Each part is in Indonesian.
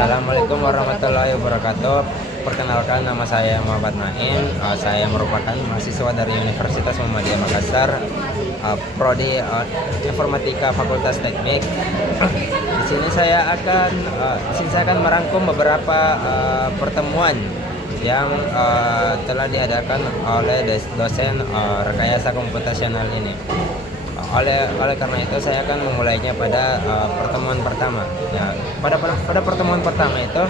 Assalamualaikum warahmatullahi wabarakatuh. Perkenalkan, nama saya Muhammad Naim. Saya merupakan mahasiswa dari Universitas Muhammadiyah Makassar, prodi Informatika Fakultas Teknik. Di sini saya akan merangkum beberapa pertemuan yang telah diadakan oleh dosen rekayasa komputasional ini. Oleh karena itu saya akan memulainya pada pertemuan pertama. Ya, pada pertemuan pertama itu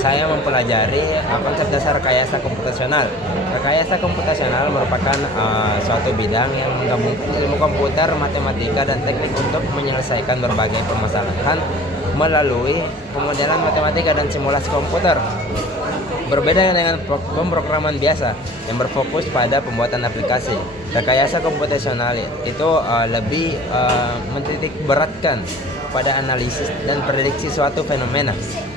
saya mempelajari konsep dasar rekayasa komputasional. Rekayasa komputasional merupakan suatu bidang yang menggabungkan ilmu komputer, matematika, dan teknik untuk menyelesaikan berbagai permasalahan melalui pemodelan matematika dan simulasi komputer. Berbeda dengan pemrograman biasa yang berfokus pada pembuatan aplikasi, rekayasa komputasional itu lebih menitik beratkan pada analisis dan prediksi suatu fenomena.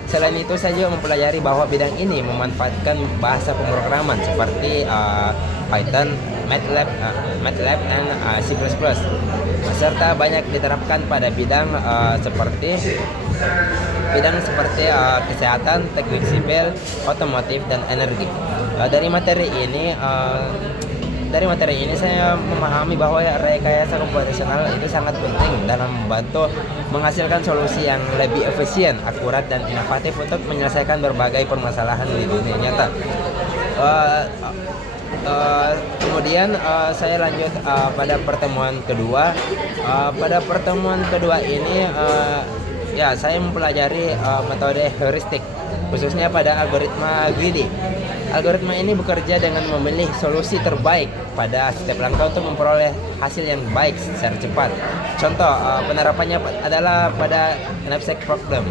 Selain itu, saya juga mempelajari bahwa bidang ini memanfaatkan bahasa pemrograman seperti Python, MATLAB, dan C++, serta banyak diterapkan pada bidang seperti kesehatan, teknik sipil, otomotif, dan energi. Dari materi ini saya memahami bahwa rekayasa komputasional itu sangat penting dalam membantu menghasilkan solusi yang lebih efisien, akurat, dan inovatif untuk menyelesaikan berbagai permasalahan di dunia nyata. Kemudian saya lanjut pada pertemuan kedua. Pada pertemuan kedua ini saya mempelajari metode heuristik, khususnya pada algoritma greedy. Algoritma ini bekerja dengan memilih solusi terbaik pada setiap langkah untuk memperoleh hasil yang baik secara cepat. Contoh penerapannya adalah pada knapsack problem,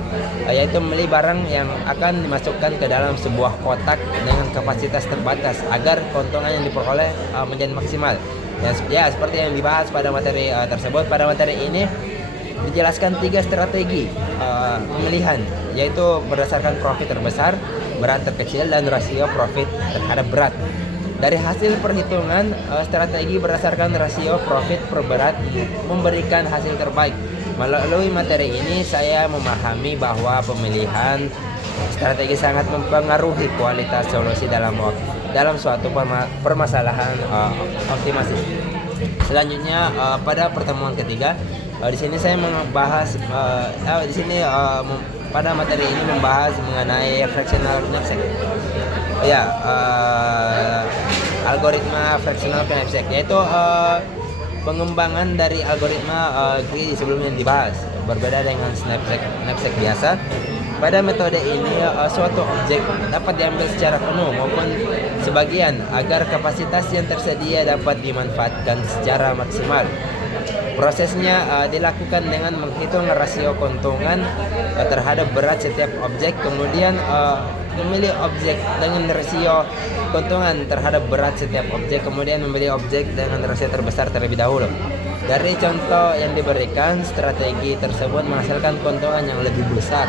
yaitu membeli barang yang akan dimasukkan ke dalam sebuah kotak dengan kapasitas terbatas agar keuntungan yang diperoleh menjadi maksimal. Seperti yang dibahas pada materi tersebut. Pada materi ini dijelaskan 3 strategi pemilihan, yaitu berdasarkan profit terbesar, berat terkecil, dan rasio profit terhadap berat. Dari hasil perhitungan, strategi berdasarkan rasio profit per berat memberikan hasil terbaik. Melalui materi ini saya memahami bahwa pemilihan strategi sangat mempengaruhi kualitas solusi dalam suatu permasalahan optimasi. Selanjutnya pada pertemuan ketiga, di sini saya membahas pada materi ini membahas mengenai fractional knapsack. Algoritma fractional knapsack, yaitu pengembangan dari algoritma greedy sebelumnya dibahas. Berbeda dengan knapsack biasa, pada metode ini suatu objek dapat diambil secara penuh maupun sebagian agar kapasitas yang tersedia dapat dimanfaatkan secara maksimal. Prosesnya dilakukan dengan menghitung rasio keuntungan terhadap berat setiap objek, kemudian memilih objek dengan rasio keuntungan terhadap berat setiap objek, kemudian memilih objek dengan rasio terbesar terlebih dahulu. Dari contoh yang diberikan, strategi tersebut menghasilkan keuntungan yang lebih besar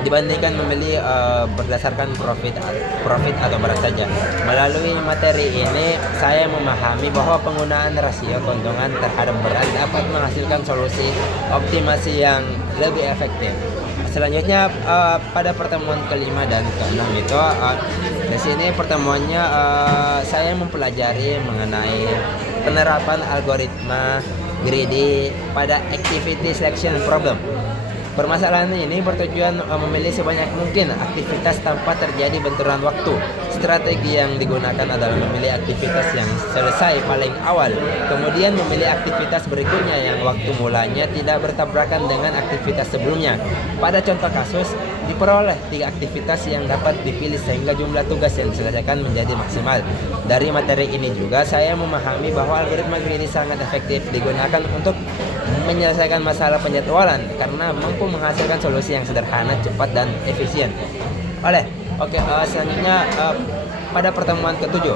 dibandingkan memilih berdasarkan profit atau berat saja. Melalui materi ini saya memahami bahwa penggunaan rasio keuntungan terhadap berat dapat menghasilkan solusi optimasi yang lebih efektif. Selanjutnya pada pertemuan kelima dan keenam itu di sini pertemuannya saya mempelajari mengenai penerapan algoritma greedy pada activity selection problem. Permasalahan ini bertujuan memilih sebanyak mungkin aktivitas tanpa terjadi benturan waktu. Strategi yang digunakan adalah memilih aktivitas yang selesai paling awal, kemudian memilih aktivitas berikutnya yang waktu mulanya tidak bertabrakan dengan aktivitas sebelumnya. Pada contoh kasus, diperoleh 3 aktivitas yang dapat dipilih sehingga jumlah tugas yang diselesaikan menjadi maksimal. Dari materi ini juga saya memahami bahwa algoritma greedy sangat efektif digunakan untuk menyelesaikan masalah penjadwalan karena mampu menghasilkan solusi yang sederhana, cepat, dan efisien. Selanjutnya pada pertemuan ketujuh.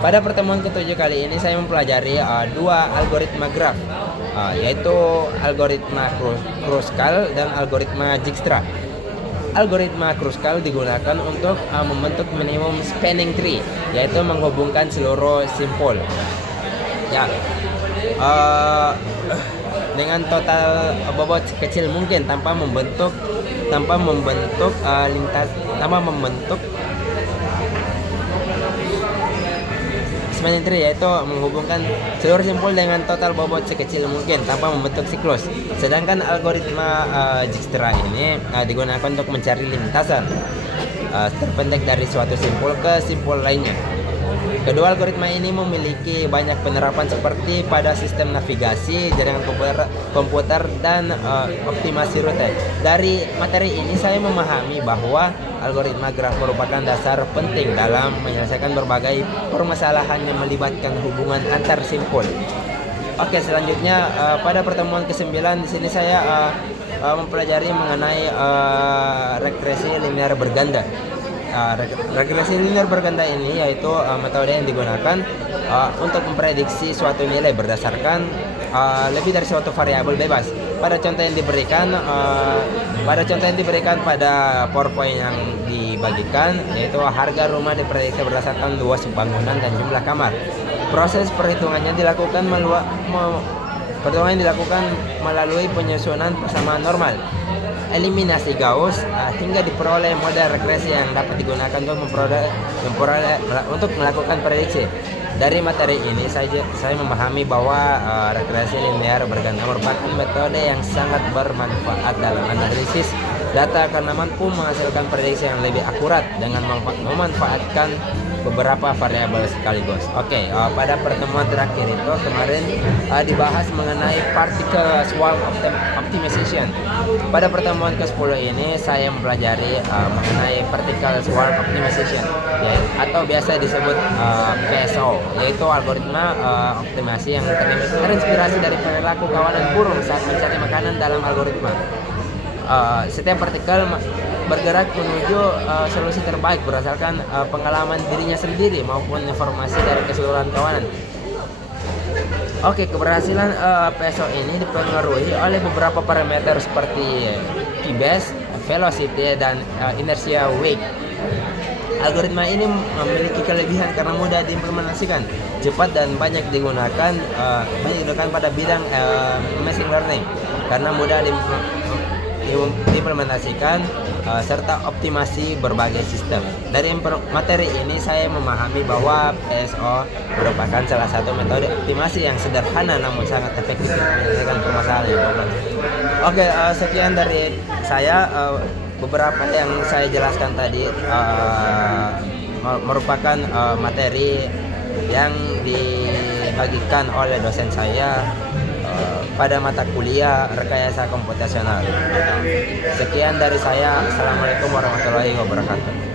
Pada pertemuan ketujuh kali ini saya mempelajari 2 algoritma graf, yaitu algoritma Kruskal dan algoritma Dijkstra. Algoritma Kruskal digunakan untuk membentuk minimum spanning tree, yaitu menghubungkan seluruh simpul. dengan total bobot kecil mungkin tanpa membentuk lintas tanpa membentuk simetri, yaitu menghubungkan seluruh simpul dengan total bobot sekecil mungkin tanpa membentuk siklus. Sedangkan algoritma Dijkstra ini digunakan untuk mencari lintasan terpendek dari suatu simpul ke simpul lainnya. Kedua algoritma ini memiliki banyak penerapan seperti pada sistem navigasi, jaringan komputer, dan optimasi rute. Dari materi ini saya memahami bahwa algoritma graf merupakan dasar penting dalam menyelesaikan berbagai permasalahan yang melibatkan hubungan antar simpul. Oke, selanjutnya pada pertemuan ke-9 di sini saya mempelajari mengenai regresi linear berganda. Regresi linear berganda ini yaitu metode yang digunakan untuk memprediksi suatu nilai berdasarkan lebih dari suatu variabel bebas. Pada contoh yang diberikan pada PowerPoint yang dibagikan, yaitu harga rumah diprediksi berdasarkan luas bangunan dan jumlah kamar. Proses perhitungannya dilakukan melalui penyusunan persamaan normal, eliminasi Gauss, hingga diperoleh model regresi yang dapat digunakan untuk melakukan prediksi. Dari materi ini saya memahami bahwa regresi linear berganda merupakan metode yang sangat bermanfaat dalam analisis data karena mampu menghasilkan prediksi yang lebih akurat dengan memanfaatkan beberapa variabel sekaligus. Oke, pada pertemuan terakhir itu kemarin dibahas mengenai particle swarm optimization. Pada pertemuan ke-10 ini saya mempelajari mengenai particle swarm optimization, atau biasa disebut PSO, yaitu algoritma optimasi yang terinspirasi dari perilaku kawanan burung saat mencari makanan dalam algoritma. Setiap partikel bergerak menuju solusi terbaik berdasarkan pengalaman dirinya sendiri maupun informasi dari keseluruhan kawanan. Oke, keberhasilan PSO ini dipengaruhi oleh beberapa parameter seperti p-base, velocity, dan inertia weight. Algoritma ini memiliki kelebihan karena mudah diimplementasikan, cepat, dan banyak digunakan pada bidang machine learning karena mudah diimplementasikan serta optimasi berbagai sistem. Dari materi ini saya memahami bahwa PSO merupakan salah satu metode optimasi yang sederhana namun sangat efektif menyelesaikan permasalahan. Oke, sekian dari saya. Beberapa yang saya jelaskan tadi merupakan materi yang dibagikan oleh dosen saya pada mata kuliah rekayasa komputasional. Sekian dari saya. Assalamualaikum warahmatullahi wabarakatuh.